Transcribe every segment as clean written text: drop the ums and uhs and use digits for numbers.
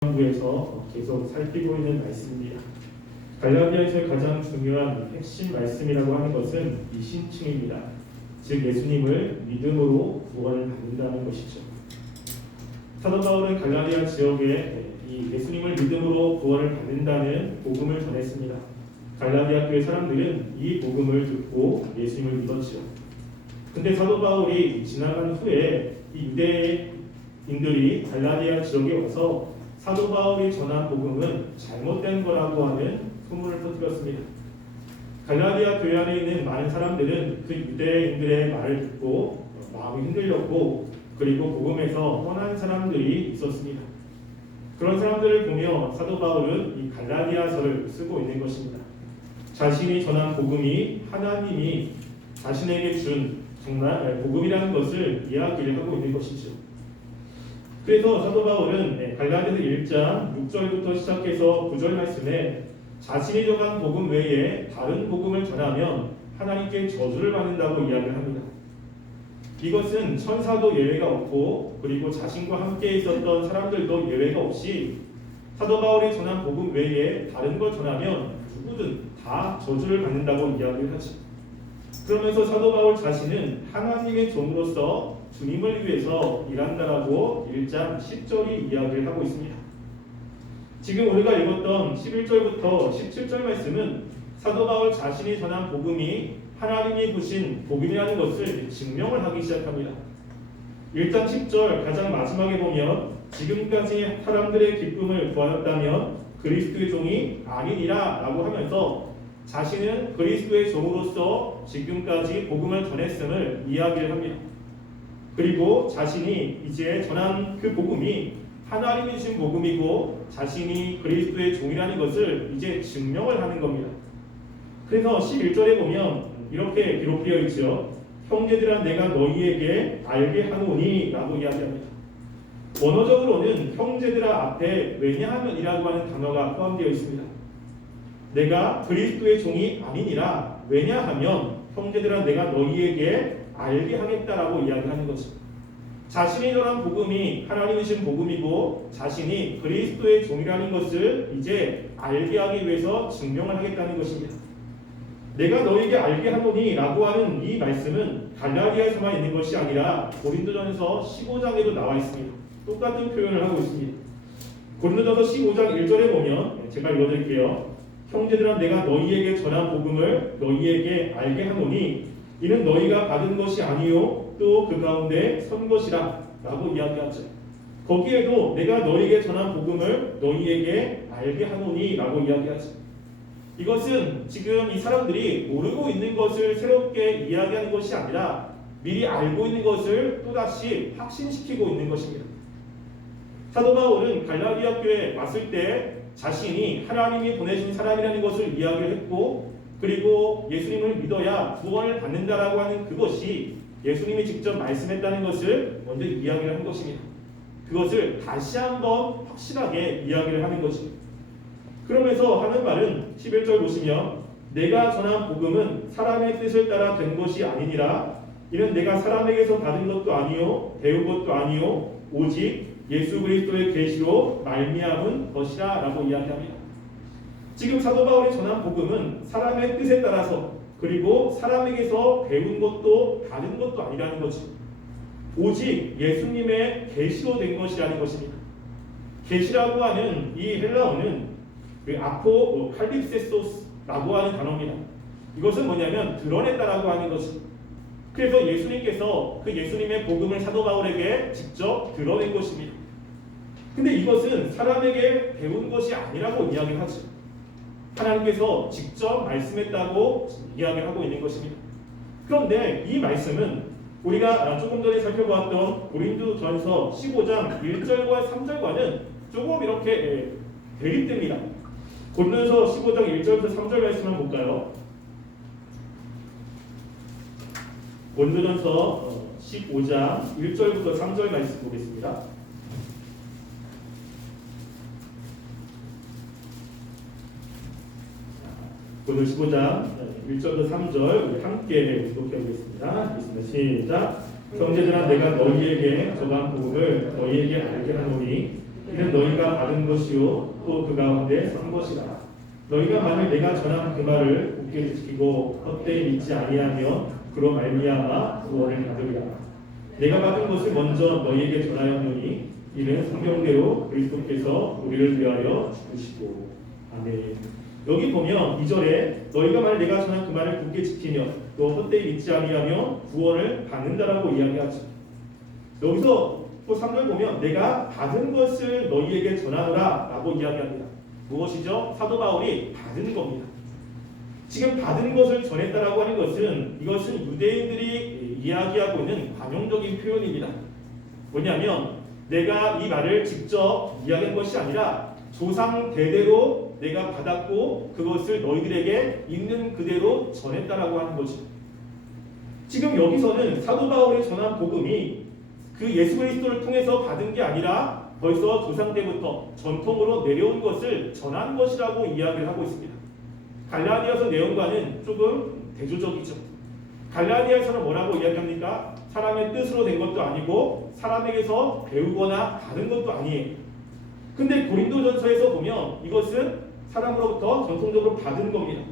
부에서 계속 살피고 있는 말씀입니다. 갈라디아에서 가장 중요한 핵심 말씀이라고 하는 것은 이 신칭입니다. 즉 예수님을 믿음으로 구원을 받는다는 것이죠. 사도 바울은 갈라디아 지역에 이 예수님을 믿음으로 구원을 받는다는 복음을 전했습니다. 갈라디아 교회 사람들은 이 복음을 듣고 예수님을 믿었죠. 근데 사도 바울이 지나간 후에 이 유대인들이 갈라디아 지역에 와서 사도 바울이 전한 복음은 잘못된 거라고 하는 소문을 퍼뜨렸습니다. 갈라디아 교회 안에 있는 많은 사람들은 그 유대인들의 말을 듣고 마음이 흔들렸고, 그리고 복음에서 떠난 사람들이 있었습니다. 그런 사람들을 보며 사도 바울은 이 갈라디아서를 쓰고 있는 것입니다. 자신이 전한 복음이 하나님이 자신에게 준 정말 복음이라는 것을 이야기를 하고 있는 것이죠. 그래서 사도 바울은 갈라디아서 1장 6절부터 시작해서 9절 말씀에 자신이 전한 복음 외에 다른 복음을 전하면 하나님께 저주를 받는다고 이야기를 합니다. 이것은 천사도 예외가 없고, 그리고 자신과 함께 있었던 사람들도 예외가 없이 사도 바울이 전한 복음 외에 다른 걸 전하면 누구든 다 저주를 받는다고 이야기를 하죠. 그러면서 사도 바울 자신은 하나님의 종으로서 주님을 위해서 일한다라고 1장 10절이 이야기를 하고 있습니다. 지금 우리가 읽었던 11절부터 17절 말씀은 사도 바울 자신이 전한 복음이 하나님이 부신 복음이라는 것을 증명을 하기 시작합니다. 1장 10절 가장 마지막에 보면 지금까지 사람들의 기쁨을 구하였다면 그리스도의 종이 아니니라 라고 하면서 자신은 그리스도의 종으로서 지금까지 복음을 전했음을 이야기를 합니다. 그리고 자신이 이제 전한 그 복음이 하나님이 주신 복음이고 자신이 그리스도의 종이라는 것을 이제 증명을 하는 겁니다. 그래서 11절에 보면 이렇게 기록되어 있죠. 형제들아 내가 너희에게 알게 하노니 라고 이야기합니다. 원어적으로는 형제들아 앞에 왜냐하면이라고 하는 단어가 포함되어 있습니다. 내가 그리스도의 종이 아니니라, 왜냐하면 형제들아 내가 너희에게 알게 하겠다라고 이야기하는 것입니다. 자신이 전한 복음이 하나님이 주신 복음이고 자신이 그리스도의 종이라는 것을 이제 알게 하기 위해서 증명을 하겠다는 것입니다. 내가 너희에게 알게 하노니 라고 하는 이 말씀은 갈라디아에서만 있는 것이 아니라 고린도전서 15장에도 나와 있습니다. 똑같은 표현을 하고 있습니다. 고린도전서 15장 1절에 보면 제가 읽어드릴게요. 형제들아 내가 너희에게 전한 복음을 너희에게 알게 하노니 이는 너희가 받은 것이 아니요 또 그 가운데 선 것이라 라고 이야기하죠. 거기에도 내가 너희에게 전한 복음을 너희에게 알게 하노니 라고 이야기하죠. 이것은 지금 이 사람들이 모르고 있는 것을 새롭게 이야기하는 것이 아니라 미리 알고 있는 것을 또다시 확신시키고 있는 것입니다. 사도 바울은 갈라디아 교회에 왔을 때 자신이 하나님이 보내신 사람이라는 것을 이야기를 했고, 그리고 예수님을 믿어야 구원을 받는다라고 하는 그것이 예수님이 직접 말씀했다는 것을 먼저 이야기를 한 것입니다. 그것을 다시 한번 확실하게 이야기를 하는 것입니다. 그러면서 하는 말은 11절 보시면 내가 전한 복음은 사람의 뜻을 따라 된 것이 아니니라, 이는 내가 사람에게서 받은 것도 아니요 배운 것도 아니요 오직 예수 그리스도의 계시로 말미암은 것이라 라고 이야기합니다. 지금 사도 바울이 전한 복음은 사람의 뜻에 따라서, 그리고 사람에게서 배운 것도 다른 것도 아니라는 거죠. 오직 예수님의 계시로 된 것이라는 것입니다. 계시라고 하는 이 헬라어는 그 아포칼립세소스라고 하는 단어입니다. 이것은 뭐냐면 드러냈다라고 하는 것입니다. 그래서 예수님께서 그 예수님의 복음을 사도 바울에게 직접 드러낸 것입니다. 근데 이것은 사람에게 배운 것이 아니라고 이야기를 하죠. 하나님께서 직접 말씀했다고 이야기를 하고 있는 것입니다. 그런데 이 말씀은 우리가 조금 전에 살펴보았던 고린도전서 15장 1절과 3절과는 조금 이렇게 대립됩니다. 고린도전서 15장 1절부터 3절 말씀을 볼까요? 고린도전서 15장 1절부터 3절 말씀 보겠습니다. 오늘 15장 1절부터 3절 우리 함께 독해보겠습니다. 시작. 형제들아 내가 너희에게 전한 복음을 너희에게 알게 하노니 이는 너희가 받은 것이요 또 그 가운데 선 것이라. 너희가 만일 내가 전한 그 말을 굳게 지키고 헛되이 믿지 아니하면 그로 말미암아 구원을 받으리라. 내가 받은 것을 먼저 너희에게 전하였노니 이는 성경대로 그리스도께서 우리를 위하여 죽으시고. 아멘. 여기 보면 2절에 너희가 만일 내가 전한 그 말을 굳게 지키면 또 헛되이 믿지 아니하면 구원을 받는다라고 이야기하죠. 여기서 또 3절 보면 내가 받은 것을 너희에게 전하노라 라고 이야기합니다. 무엇이죠? 사도 바울이 받은 겁니다. 지금 받은 것을 전했다라고 하는 것은 이것은 유대인들이 이야기하고 있는 관용적인 표현입니다. 뭐냐면 내가 이 말을 직접 이야기한 것이 아니라 조상 대대로 내가 받았고 그것을 너희들에게 있는 그대로 전했다라고 하는 거죠. 지금 여기서는 사도 바울이 전한 복음이 그 예수 그리스도를 통해서 받은 게 아니라 벌써 조상 때부터 전통으로 내려온 것을 전한 것이라고 이야기를 하고 있습니다. 갈라디아서 내용과는 조금 대조적이죠. 갈라디아서는 뭐라고 이야기합니까? 사람의 뜻으로 된 것도 아니고 사람에게서 배우거나 받은 것도 아니에요. 근데 고린도전서에서 보면 이것은 사람으로부터 전통적으로 받은 겁니다.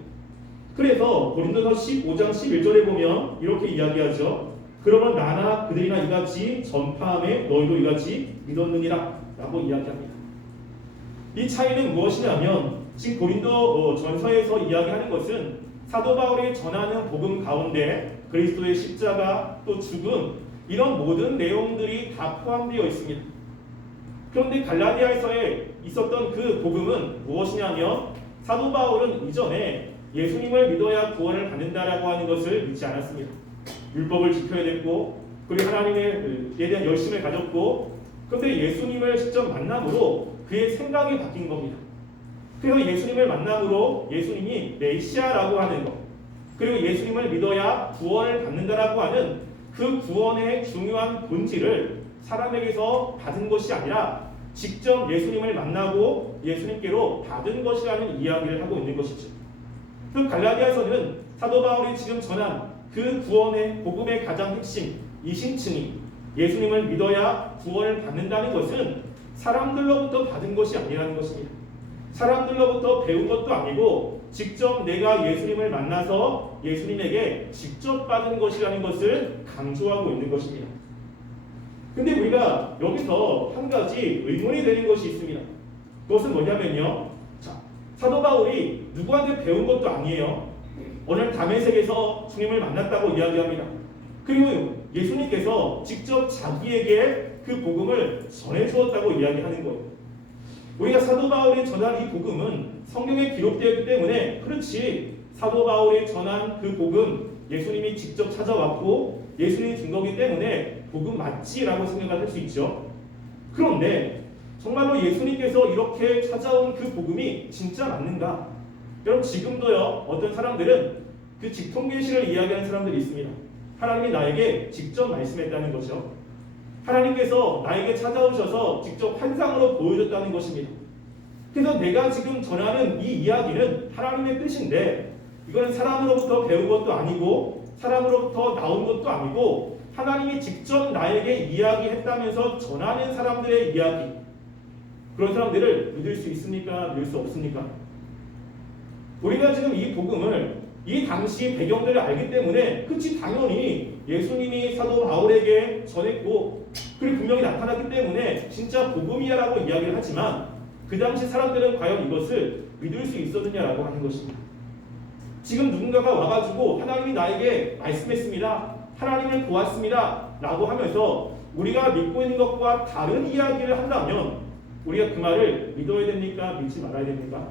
그래서 고린도서 15장 11절에 보면 이렇게 이야기하죠. 그러면 나나 그들이나 이같이 전파함에 너희도 이같이 믿었느니라 라고 이야기합니다. 이 차이는 무엇이냐면 지금 고린도 전서에서 이야기하는 것은 사도 바울이 전하는 복음 가운데 그리스도의 십자가 또 죽음 이런 모든 내용들이 다 포함되어 있습니다. 그런데 갈라디아에서에 있었던 그 복음은 무엇이냐면 사도 바울은 이전에 예수님을 믿어야 구원을 받는다라고 하는 것을 믿지 않았습니다. 율법을 지켜야 됐고 그리고 하나님에 대한 열심을 가졌고 그런데 예수님을 직접 만남으로 그의 생각이 바뀐 겁니다. 그래서 예수님을 만남으로 예수님이 메시아라고 하는 것 그리고 예수님을 믿어야 구원을 받는다라고 하는 그 구원의 중요한 본질을 사람에게서 받은 것이 아니라 직접 예수님을 만나고 예수님께로 받은 것이라는 이야기를 하고 있는 것이죠. 그 갈라디아서는 사도 바울이 지금 전한 그 구원의 복음의 가장 핵심 이심층이 예수님을 믿어야 구원을 받는다는 것은 사람들로부터 받은 것이 아니라는 것입니다. 사람들로부터 배운 것도 아니고 직접 내가 예수님을 만나서 예수님에게 직접 받은 것이라는 것을 강조하고 있는 것입니다. 근데 우리가 여기서 한 가지 의문이 되는 것이 있습니다. 그것은 뭐냐면요. 자, 사도 바울이 누구한테 배운 것도 아니에요. 오늘 다메섹에서 주님을 만났다고 이야기합니다. 그리고 예수님께서 직접 자기에게 그 복음을 전해주었다고 이야기하는 거예요. 우리가 사도 바울이 전한 이 복음은 성경에 기록되었기 때문에 그렇지 사도 바울이 전한 그 복음 예수님이 직접 찾아왔고 예수님이 준 거기 때문에 복음 맞지라고 생각을 할 수 있죠. 그런데 정말로 예수님께서 이렇게 찾아온 그 복음이 진짜 맞는가? 여러분 지금도요 어떤 사람들은 그 직통계시를 이야기하는 사람들이 있습니다. 하나님이 나에게 직접 말씀했다는 거죠. 하나님께서 나에게 찾아오셔서 직접 환상으로 보여줬다는 것입니다. 그래서 내가 지금 전하는 이 이야기는 하나님의 뜻인데 이거는 사람으로부터 배운 것도 아니고 사람으로부터 나온 것도 아니고 하나님이 직접 나에게 이야기했다면서 전하는 사람들의 이야기 그런 사람들을 믿을 수 있습니까? 믿을 수 없습니까? 우리가 지금 이 복음을 이 당시 배경들을 알기 때문에 그치 당연히 예수님이 사도 바울에게 전했고 그리고 분명히 나타났기 때문에 진짜 복음이야라고 이야기를 하지만 그 당시 사람들은 과연 이것을 믿을 수 있었느냐라고 하는 것입니다. 지금 누군가가 와가지고 하나님이 나에게 말씀했습니다. 하나님을 보았습니다. 라고 하면서 우리가 믿고 있는 것과 다른 이야기를 한다면 우리가 그 말을 믿어야 됩니까? 믿지 말아야 됩니까?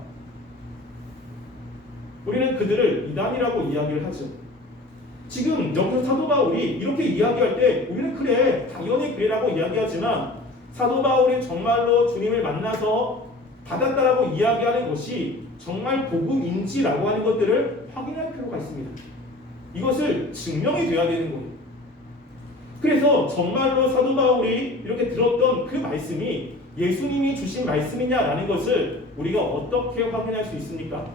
우리는 그들을 이단이라고 이야기를 하죠. 지금 여기서 사도 바울이 이렇게 이야기할 때 우리는 그래 당연히 그래라고 이야기하지만 사도 바울이 정말로 주님을 만나서 받았다라고 이야기하는 것이 정말 복음인지라고 하는 것들을 확인할 필요가 있습니다. 이것을 증명이 돼야 되는 거예요. 그래서 정말로 사도 바울이 이렇게 들었던 그 말씀이 예수님이 주신 말씀이냐라는 것을 우리가 어떻게 확인할 수 있습니까?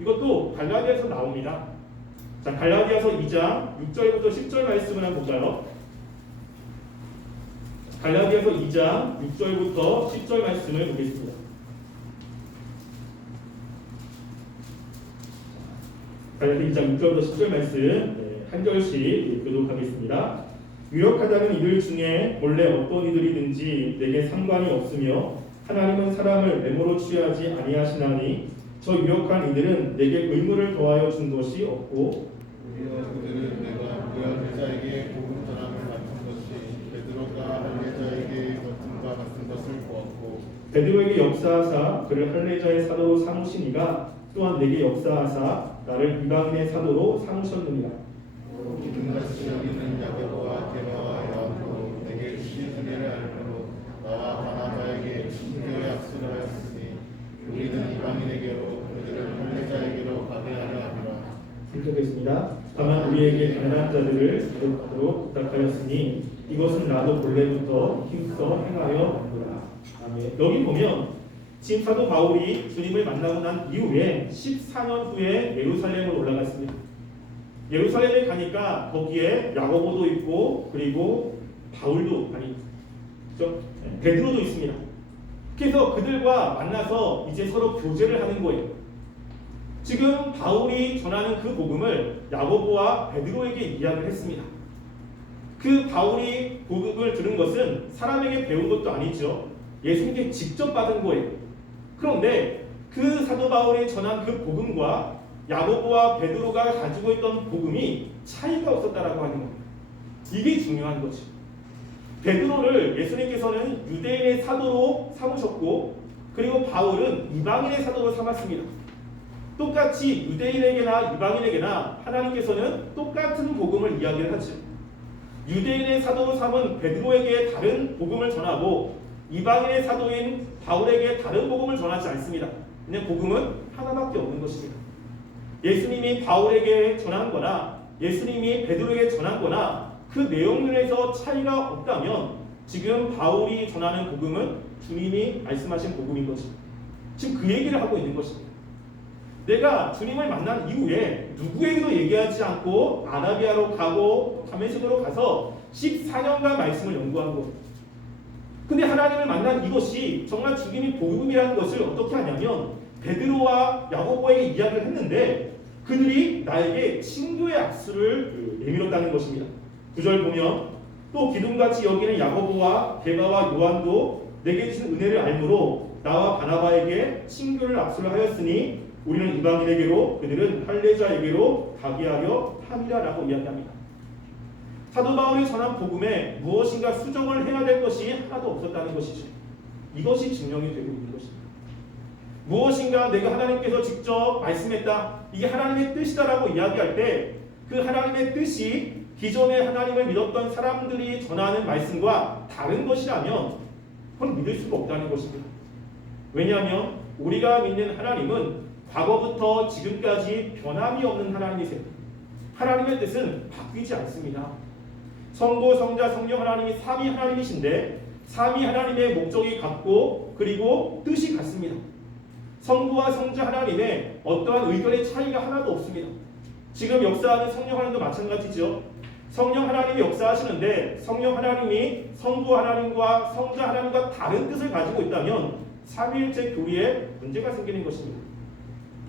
이것도 갈라디아에서 나옵니다. 자, 갈라디아서 2장 6절부터 10절 말씀을 한번 볼까요? 갈라디아서 2장 6절부터 10절 말씀을 보겠습니다. 갈라디아 2장 6절부터 10절 말씀 한 절씩 교독하겠습니다. 유력하다는 이들 중에 본래 어떤 이들이든지 내게 상관이 없으며 하나님은 사람을 메모로 취하지 아니하시나니 저 유력한 이들은 내게 의무를 더하여 준 것이 없고 오히려 그들은 내가 할례자에게 복음 전함을 맡은 것이 베드로가 할례자에게 맡음과 같은 것을 보았고 베드로에게 역사하사 그를 할례자의 사도로 삼으시니가 또한 내게 역사하사 나를 이방인의 사도로 삼으셨느니라. 기둥같이 여기는 야고보와 게바와 요한도 내게 주신 은혜를 알므로 나와 바나바에게 친교의 악수를 하였으니 우리는 이방인에게로 그들을 할례자에게로 가게 하려 함이라. 읽겠습니다. 다만 우리에게 가난한 자들을 이룩하도록 부탁하였으니 이것은 나도 본래부터 힘써 행하여 오라. 아멘. 여기 보면 지금 사도 바울이 주님을 만나고 난 이후에 14년 후에 예루살렘으로 올라갔습니다. 예루살렘에 가니까 거기에 야고보도 있고 그리고 바울도 베드로도 있습니다. 그래서 그들과 만나서 이제 서로 교제를 하는 거예요. 지금 바울이 전하는 그 복음을 야고보와 베드로에게 이야기를 했습니다. 그 바울이 복음을 들은 것은 사람에게 배운 것도 아니죠. 예수님께 직접 받은 거예요. 그런데 그 사도 바울이 전한 그 복음과 야고보와 베드로가 가지고 있던 복음이 차이가 없었다라고 하는 겁니다. 이게 중요한 거죠. 베드로를 예수님께서는 유대인의 사도로 삼으셨고 그리고 바울은 이방인의 사도로 삼았습니다. 똑같이 유대인에게나 이방인에게나 하나님께서는 똑같은 복음을 이야기를 하죠. 유대인의 사도로 삼은 베드로에게 다른 복음을 전하고 이방인의 사도인 바울에게 다른 복음을 전하지 않습니다. 그냥 복음은 하나밖에 없는 것입니다. 예수님이 바울에게 전한 거나 예수님이 베드로에게 전한 거나 그 내용면에서 차이가 없다면 지금 바울이 전하는 복음은 주님이 말씀하신 복음인 것입니다. 지금 그 얘기를 하고 있는 것입니다. 내가 주님을 만난 이후에 누구에게도 얘기하지 않고 아라비아로 가고 다메섹으로 가서 14년간 말씀을 연구한 것. 근데 하나님을 만난 이것이 정말 주님이 복음이라는 것을 어떻게 하냐면 베드로와 야고보에게 이야기를 했는데 그들이 나에게 친교의 악수를 내밀었다는 것입니다. 9절 보면 또 기둥같이 여기는 야고보와 게바와 요한도 내게 주신 은혜를 알므로 나와 바나바에게 친교를 악수를 하였으니 우리는 이방인에게로 그들은 할례자에게로 가게 하려 함이라라고 이야기합니다. 사도 바울이 전한 복음에 무엇인가 수정을 해야 될 것이 하나도 없었다는 것이죠. 이것이 증명이 되고 있는 것입니다. 무엇인가 내가 하나님께서 직접 말씀했다. 이게 하나님의 뜻이다라고 이야기할 때 그 하나님의 뜻이 기존에 하나님을 믿었던 사람들이 전하는 말씀과 다른 것이라면 그건 믿을 수가 없다는 것입니다. 왜냐하면 우리가 믿는 하나님은 과거부터 지금까지 변함이 없는 하나님이세요. 하나님의 뜻은 바뀌지 않습니다. 성부, 성자, 성령 하나님이 삼위 하나님이신데 삼위 하나님의 목적이 같고 그리고 뜻이 같습니다. 성부와 성자 하나님의 어떠한 의견의 차이가 하나도 없습니다. 지금 역사하는 성령 하나님도 마찬가지죠. 성령 하나님이 역사하시는데 성령 하나님이 성부 하나님과 성자 하나님과 다른 뜻을 가지고 있다면 삼위일체 교리에 문제가 생기는 것입니다.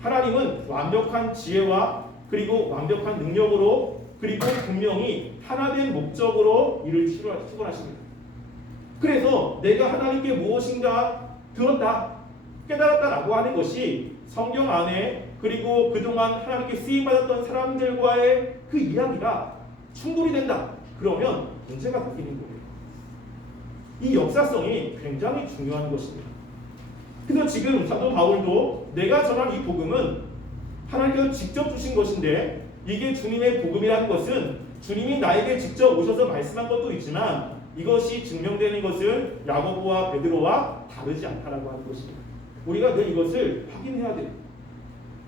하나님은 완벽한 지혜와 그리고 완벽한 능력으로 그리고 분명히 하나된 목적으로 이를 추구하십니다. 그래서 내가 하나님께 무엇인가 들었다, 깨달았다라고 하는 것이 성경 안에 그리고 그동안 하나님께 쓰임받았던 사람들과의 그 이야기가 충돌이 된다. 그러면 문제가 생기는 거예요. 이 역사성이 굉장히 중요한 것입니다. 그래서 지금 사도 바울도 내가 전한 이 복음은 하나님께서 직접 주신 것인데 이게 주님의 복음이라는 것은 주님이 나에게 직접 오셔서 말씀한 것도 있지만 이것이 증명되는 것은 야고보와 베드로와 다르지 않다라고 하는 것입니다. 우리가 늘 이것을 확인해야 돼요.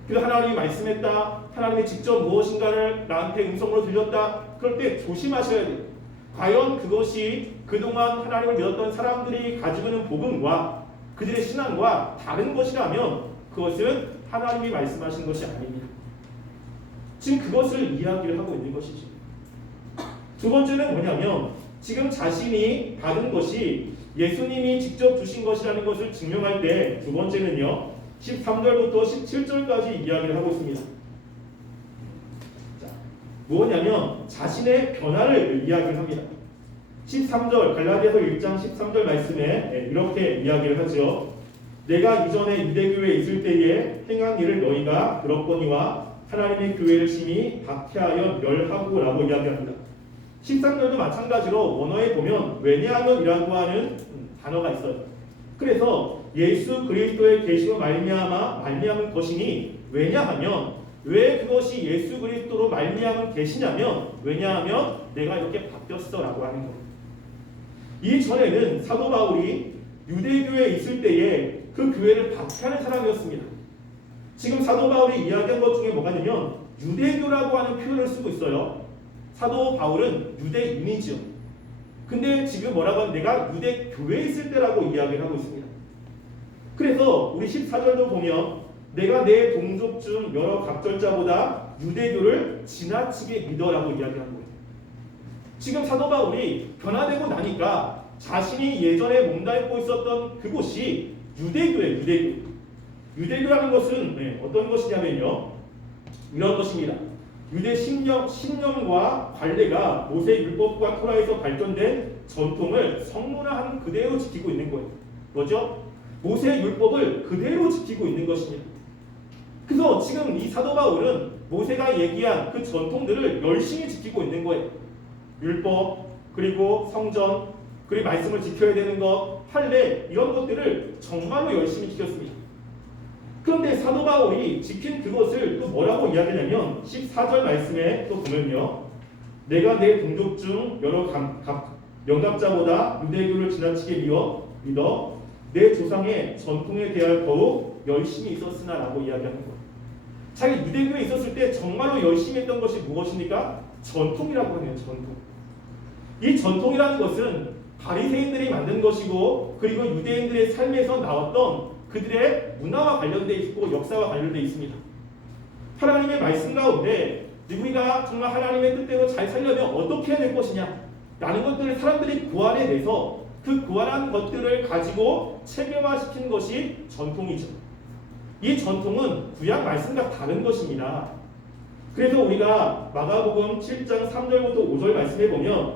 그 하나님이 말씀했다, 하나님이 직접 무엇인가를 나한테 음성으로 들렸다, 그럴 때 조심하셔야 돼요. 과연 그것이 그동안 하나님을 믿었던 사람들이 가지고 있는 복음과 그들의 신앙과 다른 것이라면 그것은 하나님이 말씀하신 것이 아닙니다. 지금 그것을 이야기를 하고 있는 것이죠. 두 번째는 뭐냐면 지금 자신이 받은 것이 예수님이 직접 주신 것이라는 것을 증명할 때 두 번째는요. 13절부터 17절까지 이야기를 하고 있습니다. 자, 무엇냐면 자신의 변화를 이야기를 합니다. 13절 갈라디아서 1장 13절 말씀에 이렇게 이야기를 하죠. 내가 이전에 유대교회에 있을 때에 행한 일을 너희가 들었거니와 하나님의 교회를 심히 박해하여 멸하고 라고 이야기합니다. 13절도 마찬가지로 원어에 보면 왜냐하면이라고 하는 단어가 있어요. 그래서 예수 그리스도의 계시로 말미암은 것이니 왜냐하면 왜 그것이 예수 그리스도로 말미암은 계시냐면 왜냐하면 내가 이렇게 바뀌었어라고 하는 겁니다. 이전에는 사도 바울이 유대교회에 있을 때에 그 교회를 박해하는 사람이었습니다. 지금 사도 바울이 이야기한 것 중에 뭐가 있냐면 유대교라고 하는 표현을 쓰고 있어요. 사도 바울은 유대인이죠. 근데 지금 뭐라고 하면 내가 유대교회에 있을 때라고 이야기를 하고 있습니다. 그래서 우리 14절도 보면 내가 내 동족 중 여러 갑절자보다 유대교를 지나치게 믿어라고 이야기한 거예요. 지금 사도 바울이 변화되고 나니까 자신이 예전에 몸담고 있었던 그곳이 유대교예요. 유대교라는 것은 어떤 것이냐면요. 이런 것입니다. 유대 신념과 관례가 모세 율법과 토라에서 발전된 전통을 성문화한 그대로 지키고 있는 거예요. 뭐죠? 모세 율법을 그대로 지키고 있는 것입니다. 그래서 지금 이 사도 바울은 모세가 얘기한 그 전통들을 열심히 지키고 있는 거예요. 율법, 그리고 성전, 그리고 말씀을 지켜야 되는 것, 할례 이런 것들을 정말로 열심히 지켰습니다. 그런데 사도 바울이 지킨 그것을 또 뭐라고 이야기하냐면 14절 말씀에 또 보면요. 내가 내 동족 중 여러 영갑자보다 유대교를 지나치게 믿어 내 조상의 전통에 대하여 더욱 열심히 있었으나 라고 이야기하는 거예요. 자기 유대교에 있었을 때 정말로 열심히 했던 것이 무엇입니까? 전통이라고 하네요. 전통. 이 전통이라는 것은 바리새인들이 만든 것이고 그리고 유대인들의 삶에서 나왔던 그들의 문화와 관련되어 있고 역사와 관련되어 있습니다. 하나님의 말씀 가운데 우리가 정말 하나님의 뜻대로 잘 살려면 어떻게 해야 될 것이냐 라는 것들을 사람들이 구안해내서 그 구안한 것들을 가지고 체계화시키는 것이 전통이죠. 이 전통은 구약 말씀과 다른 것입니다. 그래서 우리가 마가복음 7장 3절부터 5절 말씀해 보면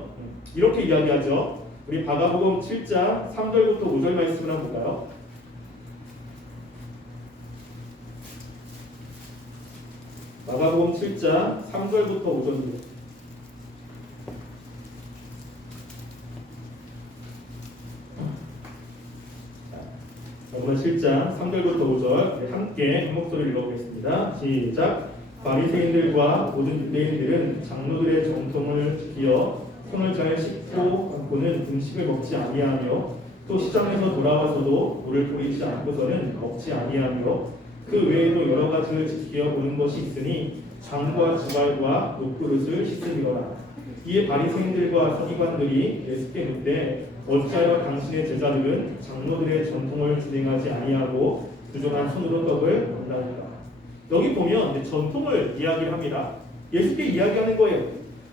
이렇게 이야기하죠. 우리 마가복음 7장 3절부터 5절 말씀을 한번 볼까요? 마가복음 7장 3절부터 5절입니다. 마가복음 7장 3절부터 5절 함께 한 목소리를 읽어보겠습니다. 시작. 바리새인들과 모든 유대인들은 장로들의 정통을 지켜 손을 잘 씻고 갖고는 음식을 먹지 아니하며 또 시장에서 돌아와서도 물을 뿌리지 않고서는 먹지 아니하며 그 외에도 여러 가지를 지켜 오는 것이 있으니 장과 주발과 녹그릇을 씻으리라. 이에 바리새인들과 서기관들이 예수께 묻되 어찌하여 당신의 제자들은 장로들의 전통을 진행하지 아니하고 부정한 손으로 떡을 먹나이까. 여기 보면 전통을 이야기를 합니다. 예수께 이야기하는 거예요.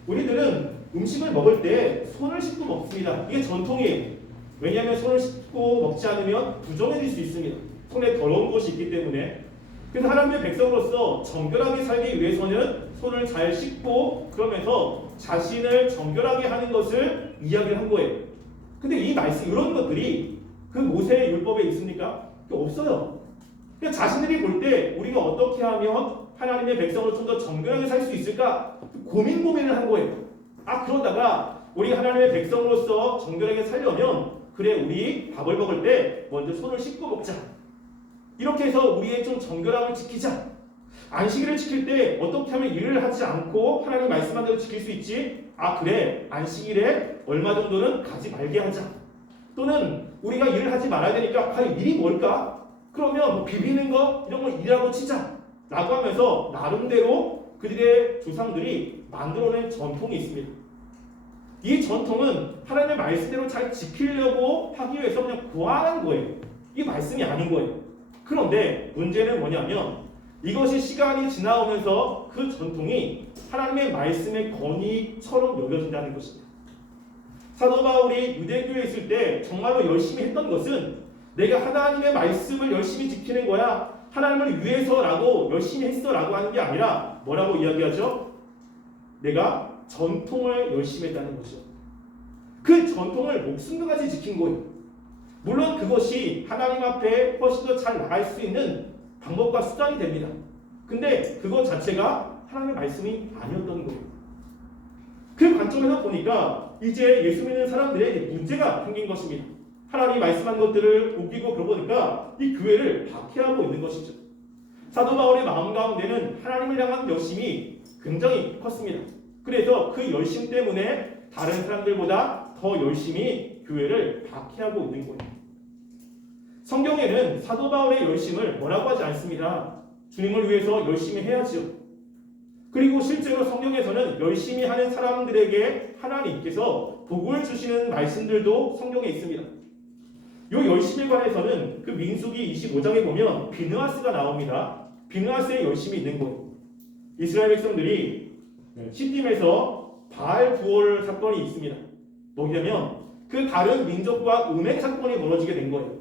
우리들은 음식을 먹을 때 손을 씻고 먹습니다. 이게 전통이에요. 왜냐하면 손을 씻고 먹지 않으면 부정해질 수 있습니다. 손에 더러운 것이 있기 때문에. 그래서 하나님의 백성으로서 정결하게 살기 위해서는 손을 잘 씻고 그러면서 자신을 정결하게 하는 것을 이야기를 한 거예요. 근데 이 말씀 이런 것들이 그 모세의 율법에 있습니까? 없어요. 그러니까 자신들이 볼 때 우리가 어떻게 하면 하나님의 백성으로 좀 더 정결하게 살 수 있을까 고민을 한 거예요. 그러다가 우리 하나님의 백성으로서 정결하게 살려면 그래 우리 밥을 먹을 때 먼저 손을 씻고 먹자. 이렇게 해서 우리의 좀 정결함을 지키자. 안식일을 지킬 때 어떻게 하면 일을 하지 않고 하나님 말씀한 대로 지킬 수 있지? 그래 안식일에 얼마 정도는 가지 말게 하자. 또는 우리가 일을 하지 말아야 되니까 과연 일이 뭘까? 그러면 뭐 비비는 거 이런 걸 일이라고 치자 라고 하면서 나름대로 그들의 조상들이 만들어낸 전통이 있습니다. 이 전통은 하나님의 말씀대로 잘 지키려고 하기 위해서 그냥 구하는 거예요. 이게 말씀이 아닌 거예요. 그런데 문제는 뭐냐면 이것이 시간이 지나오면서 그 전통이 하나님의 말씀의 권위처럼 여겨진다는 것입니다. 사도 바울이 유대교에 있을 때 정말로 열심히 했던 것은 내가 하나님의 말씀을 열심히 지키는 거야, 하나님을 위해서라고 열심히 했어라고 하는 게 아니라 뭐라고 이야기하죠? 내가 전통을 열심히 했다는 거죠. 그 전통을 목숨과 같이 지킨 거예요. 물론 그것이 하나님 앞에 훨씬 더 잘 나갈 수 있는 방법과 수단이 됩니다. 근데 그것 자체가 하나님의 말씀이 아니었던 거예요. 그 관점에서 보니까 이제 예수 믿는 사람들에게 문제가 생긴 것입니다. 하나님이 말씀한 것들을 우기고 그러고 보니까 이 교회를 박해하고 있는 것이죠. 사도 바울의 마음 가운데는 하나님을 향한 열심이 굉장히 컸습니다. 그래서 그 열심 때문에 다른 사람들보다 더 열심히 교회를 박해하고 있는 거예요. 성경에는 사도 바울의 열심을 뭐라고 하지 않습니다. 주님을 위해서 열심히 해야지요. 그리고 실제로 성경에서는 열심히 하는 사람들에게 하나님께서 복을 주시는 말씀들도 성경에 있습니다. 이 열심에 관해서는 그 민수기 25장에 보면 비느하스가 나옵니다. 비느하스의 열심이 있는 거예요. 이스라엘 백성들이 시딤에서 바알 부월 사건이 있습니다. 뭐냐면 그 다른 민족과 음행 사건이 벌어지게 된 거예요.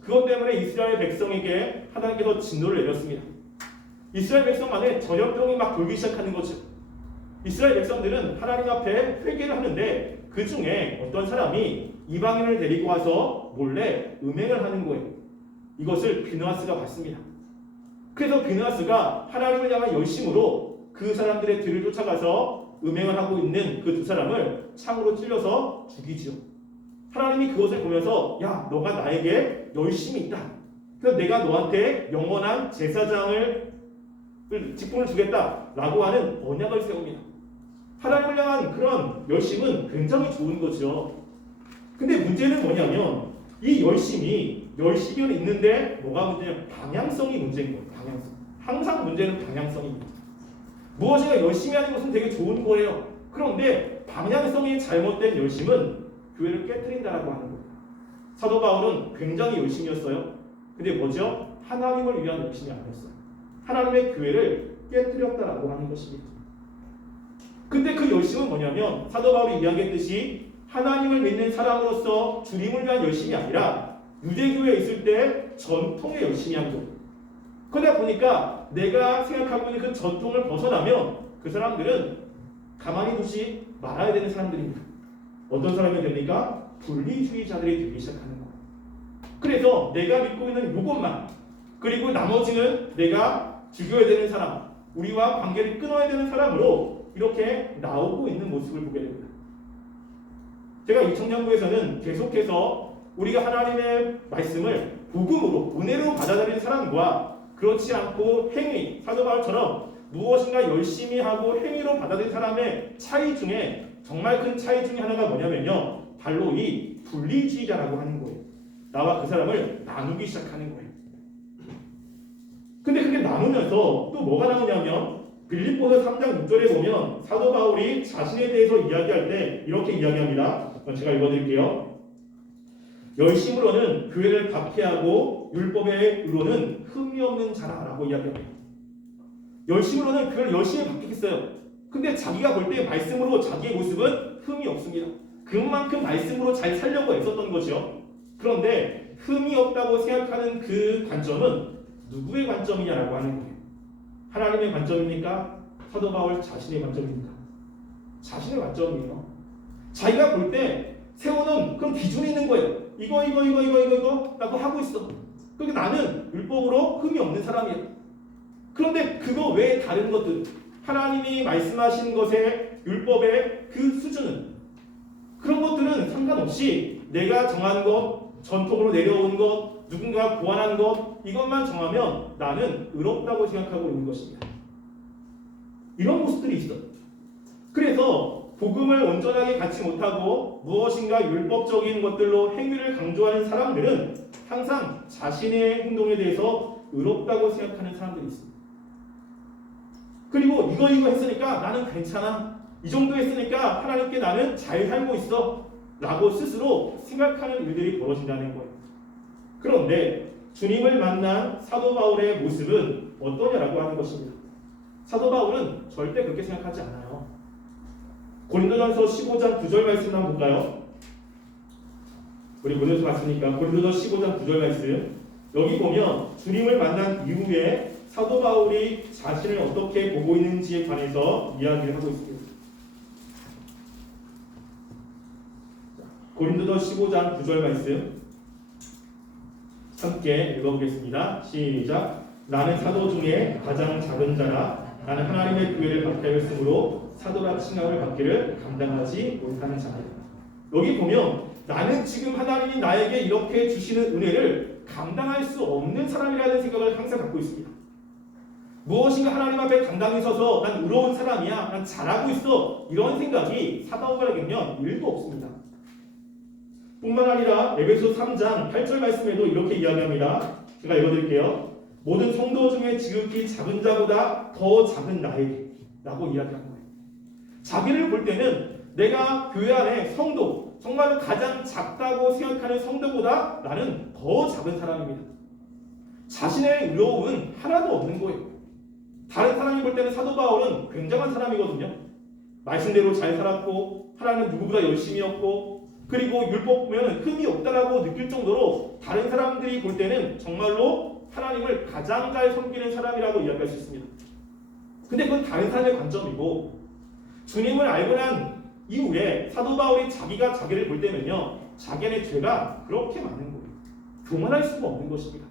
그것 때문에 이스라엘 백성에게 하나님께서 진노를 내렸습니다. 이스라엘 백성 안에 전염병이 막 돌기 시작하는 거죠. 이스라엘 백성들은 하나님 앞에 회개를 하는데 그 중에 어떤 사람이 이방인을 데리고 와서 몰래 음행을 하는 거예요. 이것을 비느하스가 봤습니다. 그래서 비느하스가 하나님을 향한 열심으로 그 사람들의 뒤를 쫓아가서 음행을 하고 있는 그 두 사람을 창으로 찔러서 죽이죠. 하나님이 그것을 보면서 야, 너가 나에게 열심이 있다. 그래서 내가 너한테 영원한 제사장을 직분을 주겠다라고 하는 언약을 세웁니다. 하나님을 향한 그런 열심은 굉장히 좋은 거죠. 근데 문제는 뭐냐면 이 열심이 있는데 뭐가 문제냐면 방향성이 문제인 거예요. 방향성. 항상 문제는 방향성입니다. 무엇인가 열심히 하는 것은 되게 좋은 거예요. 그런데 방향성이 잘못된 열심은 교회를 깨트린다라고 하는 거예요. 사도 바울은 굉장히 열심이었어요. 근데 뭐죠? 하나님을 위한 열심이 아니었어요. 하나님의 교회를 깨트렸다라고 하는 것입니다. 근데 그 열심은 뭐냐면 사도 바울이 이야기했듯이 하나님을 믿는 사람으로서 주님을 위한 열심이 아니라 유대교회에 있을 때 전통의 열심이 한 거예요. 그러다 보니까 내가 생각하고 있는 그 전통을 벗어나면 그 사람들은 가만히 두지 말아야 되는 사람들입니다. 어떤 사람이 됩니까? 분리주의자들이 되기 시작하는 거예요. 그래서 내가 믿고 있는 이것만, 그리고 나머지는 내가 죽여야 되는 사람, 우리와 관계를 끊어야 되는 사람으로 이렇게 나오고 있는 모습을 보게 됩니다. 제가 이 청년부에서는 계속해서 우리가 하나님의 말씀을 복음으로, 은혜로 받아들이는 사람과 그렇지 않고 행위, 사도 바울처럼 무엇인가 열심히 하고 행위로 받아들이는 사람의 차이 중에 정말 큰 차이 중에 하나가 뭐냐면요, 바로 이 분리주의자라고 하는 거예요. 나와 그 사람을 나누기 시작하는 거예요. 근데 그게 나누면서 또 뭐가 나오냐면 빌립보서 3장 6절에 보면 사도 바울이 자신에 대해서 이야기할 때 이렇게 이야기합니다. 제가 읽어드릴게요. 열심으로는 교회를 박해하고 율법의 의로는 흠이 없는 자라라고 이야기합니다. 열심으로는 교회를 열심히 박해했어요. 근데 자기가 볼 때 말씀으로 자기의 모습은 흠이 없습니다. 그만큼 말씀으로 잘 살려고 애썼던 거죠. 그런데 흠이 없다고 생각하는 그 관점은 누구의 관점이냐라고 하는 거예요. 하나님의 관점입니까? 사도 바울 자신의 관점입니까? 자신의 관점이에요. 자기가 볼 때 세우는 그런 기준이 있는 거예요. 이거 라고 하고 있어. 그러니까 나는 율법으로 흠이 없는 사람이야. 그런데 그거 외에 다른 것들, 하나님이 말씀하신 것의 율법의 그 수준은, 그런 것들은 상관없이 내가 정한 것, 전통으로 내려온 것, 누군가 고안한 것, 이것만 정하면 나는 의롭다고 생각하고 있는 것입니다. 이런 모습들이 있어요. 그래서 복음을 온전하게 갖지 못하고 무엇인가 율법적인 것들로 행위를 강조하는 사람들은 항상 자신의 행동에 대해서 의롭다고 생각하는 사람들이 있습니다. 그리고 이거 했으니까 나는 괜찮아, 이 정도 했으니까 하나님께 나는 잘 살고 있어 라고 스스로 생각하는 일들이 벌어진다는 거예요. 그런데 주님을 만난 사도 바울의 모습은 어떠냐라고 하는 것입니다. 사도 바울은 절대 그렇게 생각하지 않아요. 고린도전서 15장 9절 말씀 한번 볼까요? 우리 모두에서 봤으니까 고린도서 15장 9절 말씀. 여기 보면 주님을 만난 이후에 사도 바울이 자신을 어떻게 보고 있는지에 관해서 이야기를 하고 있습니다. 고린도서 15장 9절 말씀 함께 읽어보겠습니다. 시작. 나는 사도 중에 가장 작은 자라. 나는 하나님의 교회를 박해하였으므로 사도라 칭함을 받기를 감당하지 못하는 자다. 여기 보면 나는 지금 하나님이 나에게 이렇게 주시는 은혜를 감당할 수 없는 사람이라는 생각을 항상 갖고 있습니다. 무엇인가 하나님 앞에 당당히 서서 난 의로운 사람이야, 난 잘하고 있어, 이런 생각이 사도바울에게는 1도 없습니다. 뿐만 아니라 에베소 3장 8절 말씀에도 이렇게 이야기합니다. 제가 읽어드릴게요. 모든 성도 중에 지극히 작은 자보다 더 작은 나에게 라고 이야기한 거예요. 자기를 볼 때는 내가 교회 안에 성도, 정말로 가장 작다고 생각하는 성도보다 나는 더 작은 사람입니다. 자신의 의로움은 하나도 없는 거예요. 다른 사람이 볼 때는 사도 바울은 굉장한 사람이거든요. 말씀대로 잘 살았고 하나님은 누구보다 열심히였고 그리고 율법 보면 흠이 없다라고 느낄 정도로 다른 사람들이 볼 때는 정말로 하나님을 가장 잘 섬기는 사람이라고 이야기할 수 있습니다. 근데 그건 다른 사람의 관점이고 주님을 알고 난 이후에 사도 바울이 자기가 자기를 볼 때면요 자기의 죄가 그렇게 많은 거예요. 교만할 수가 없는 것입니다.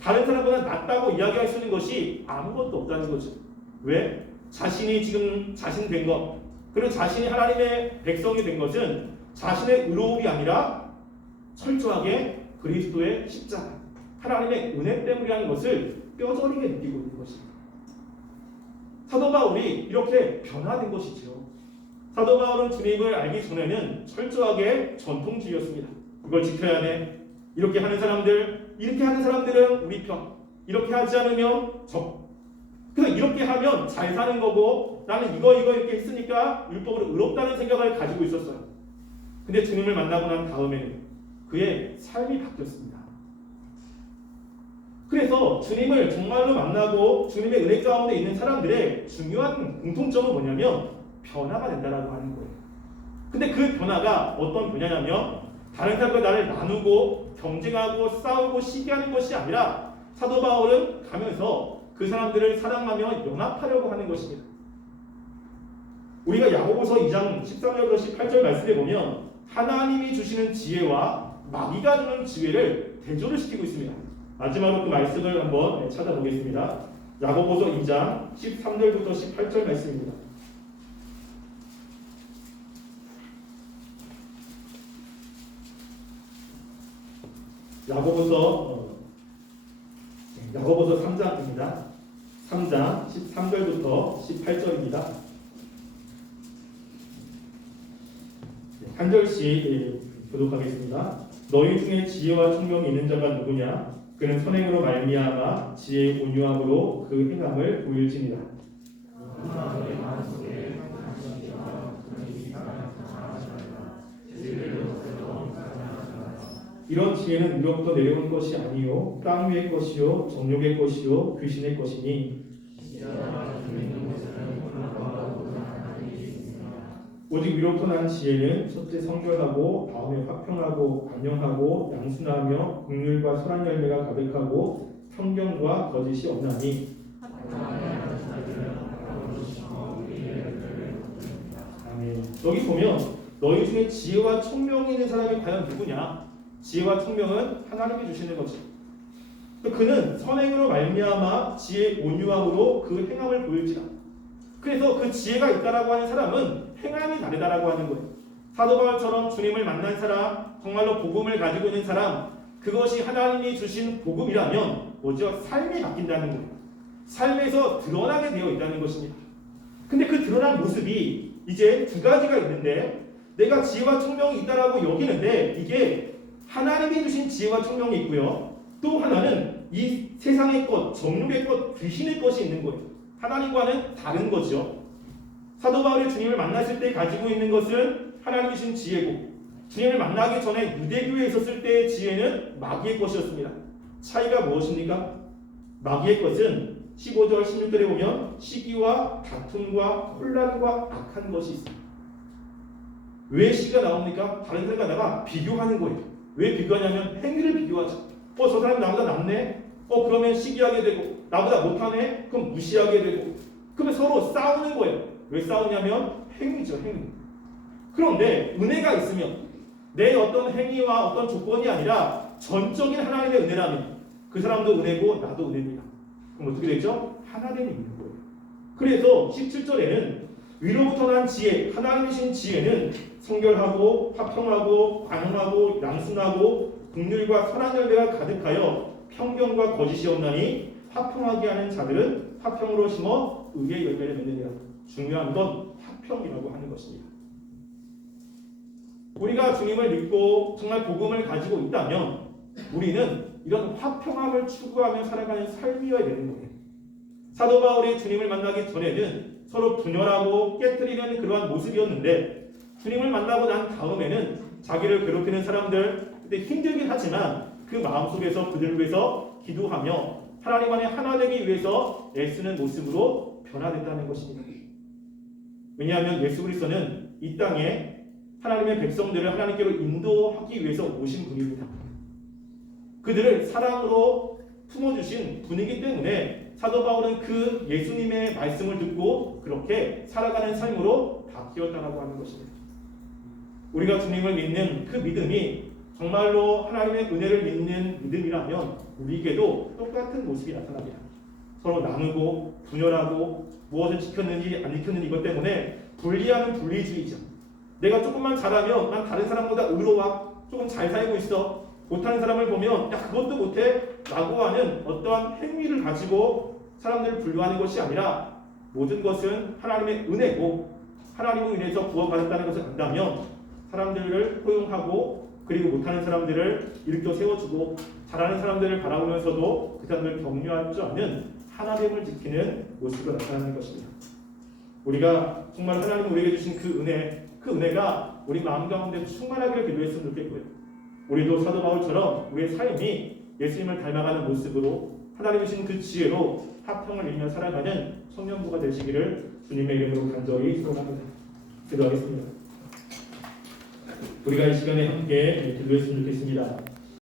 다른 사람보다 낫다고 이야기할 수 있는 것이 아무것도 없다는 거죠. 왜? 자신이 지금 자신 된 것, 그리고 자신이 하나님의 백성이 된 것은 자신의 의로움이 아니라 철저하게 그리스도의 십자가, 하나님의 은혜 때문이라는 것을 뼈저리게 느끼고 있는 것입니다. 사도 바울이 이렇게 변화된 것이죠. 사도 바울은 주님을 알기 전에는 철저하게 전통주의였습니다. 이걸 지켜야 돼. 이렇게 하는 사람들은 우리 편. 이렇게 하지 않으면 적. 그래서 이렇게 하면 잘 사는 거고 나는 이거 이렇게 했으니까 율법으로 의롭다는 생각을 가지고 있었어요. 근데 주님을 만나고 난 다음에는 그의 삶이 바뀌었습니다. 그래서 주님을 정말로 만나고 주님의 은혜 가운데 있는 사람들의 중요한 공통점은 뭐냐면 변화가 된다라고 하는 거예요. 근데 그 변화가 어떤 변화냐면 다른 사람과 나를 나누고 경쟁하고 싸우고 시기하는 것이 아니라 사도 바울은 가면서 그 사람들을 사랑하며 연합하려고 하는 것입니다. 우리가 야고보서 2장 13절부터 18절 말씀에 보면 하나님이 주시는 지혜와 마귀가 주는 지혜를 대조를 시키고 있습니다. 마지막으로 그 말씀을 한번 찾아보겠습니다. 야고보서 2장 13절부터 18절 말씀입니다. 야고보서 3장입니다. 3장 13절부터 18절입니다. 한 절씩 교독하겠습니다. 너희 중에 지혜와 총명이 있는 자가 누구냐? 그는 선행으로 말미암아 지혜의 온유함으로 그 행함을 보일지니라. 이런 지혜는 위로부터 내려온 것이 아니요 땅 위의 것이요 정욕의 것이요 귀신의 것이니 오직 위로부터 난 지혜는 첫째 성결하고 다음에 화평하고 관용하고 양순하며 긍휼과 선한 열매가 가득하고 편견과 거짓이 없나니. 아멘. 여기 보면 너희 중에 지혜와 총명이 있는 사람이 과연 누구냐? 지혜와 총명은 하나님이 주시는 거죠. 그는 선행으로 말미암아 지혜의 온유함으로 그 행함을 보일지라. 그래서 그 지혜가 있다라고 하는 사람은 행함이 다르다라고 하는 거예요. 사도 바울처럼 주님을 만난 사람, 정말로 복음을 가지고 있는 사람, 그것이 하나님이 주신 복음이라면 뭐죠? 삶이 바뀐다는 거예요. 삶에서 드러나게 되어 있다는 것입니다. 근데 그 드러난 모습이 이제 두 가지가 있는데 내가 지혜와 총명이 있다라고 여기는데 이게 하나님이 주신 지혜와 총명이 있고요. 또 하나는 이 세상의 것, 정욕의 것, 귀신의 것이 있는 거예요. 하나님과는 다른 거죠. 사도 바울이 주님을 만났을 때 가지고 있는 것은 하나님이 주신 지혜고 주님을 만나기 전에 유대교회에 있었을 때의 지혜는 마귀의 것이었습니다. 차이가 무엇입니까? 마귀의 것은 15절, 16절에 보면 시기와 다툼과 혼란과 악한 것이 있습니다. 왜 시기가 나옵니까? 다른 사람과 나가 비교하는 거예요. 왜 비교하냐면 행위를 비교하죠. 저 사람 나보다 낫네? 그러면 시기하게 되고, 나보다 못하네? 그럼 무시하게 되고, 그러면 서로 싸우는 거예요. 왜 싸우냐면 행위죠, 행위. 그런데 은혜가 있으면 내 어떤 행위와 어떤 조건이 아니라 전적인 하나님의 은혜라면 그 사람도 은혜고 나도 은혜입니다. 그럼 어떻게 되죠? 하나님이 있는 거예요. 그래서 17절에는 위로부터 난 지혜, 하나님이신 지혜는 성결하고 화평하고 관용하고 양순하고 긍휼과 선한 열매가 가득하여 편견과 거짓이 없나니 화평하게 하는 자들은 화평으로 심어 의의 열매를 맺느니라. 중요한 건 화평이라고 하는 것입니다. 우리가 주님을 믿고 정말 복음을 가지고 있다면 우리는 이런 화평함을 추구하며 살아가는 삶이어야 되는 거예요. 사도 바울이 주님을 만나기 전에는 서로 분열하고 깨트리는 그러한 모습이었는데 주님을 만나고 난 다음에는 자기를 괴롭히는 사람들, 그때 힘들긴 하지만 그 마음속에서 그들을 위해서 기도하며 하나님 안에 하나 되기 위해서 애쓰는 모습으로 변화됐다는 것입니다. 왜냐하면 예수 그리스도는 이 땅에 하나님의 백성들을 하나님께로 인도하기 위해서 오신 분입니다. 그들을 사랑으로 품어주신 분이기 때문에 사도 바울은 그 예수님의 말씀을 듣고 그렇게 살아가는 삶으로 바뀌었다고 하는 것입니다. 우리가 주님을 믿는 그 믿음이 정말로 하나님의 은혜를 믿는 믿음이라면 우리에게도 똑같은 모습이 나타납니다. 서로 나누고 분열하고 무엇을 지켰는지 안 지켰는지 이것 때문에 분리하는 분리주의죠. 내가 조금만 잘하면 난 다른 사람보다 의로워, 조금 잘 살고 있어. 못하는 사람을 보면 야 그것도 못해 라고 하는 어떠한 행위를 가지고 사람들을 분류하는 것이 아니라 모든 것은 하나님의 은혜고 하나님을 인해서 구원받았다는 것을 안다면 사람들을 포용하고 그리고 못하는 사람들을 일으켜 세워주고 잘하는 사람들을 바라보면서도 그 사람들을 격려할 줄 아는 하나님을 지키는 모습으로 나타나는 것입니다. 우리가 정말 하나님 우리에게 주신 그 은혜가 우리 마음 가운데 충만하기를 기도했으면 좋겠고요. 우리도 사도 바울처럼 우리의 삶이 예수님을 닮아가는 모습으로 하나님이 주신 그 지혜로 화평을 이루며 살아가는 청년부가 되시기를 주님의 이름으로 간절히 소원합니다. 기도하겠습니다. 우리가 이 시간에 함께 기도했으면 좋겠습니다.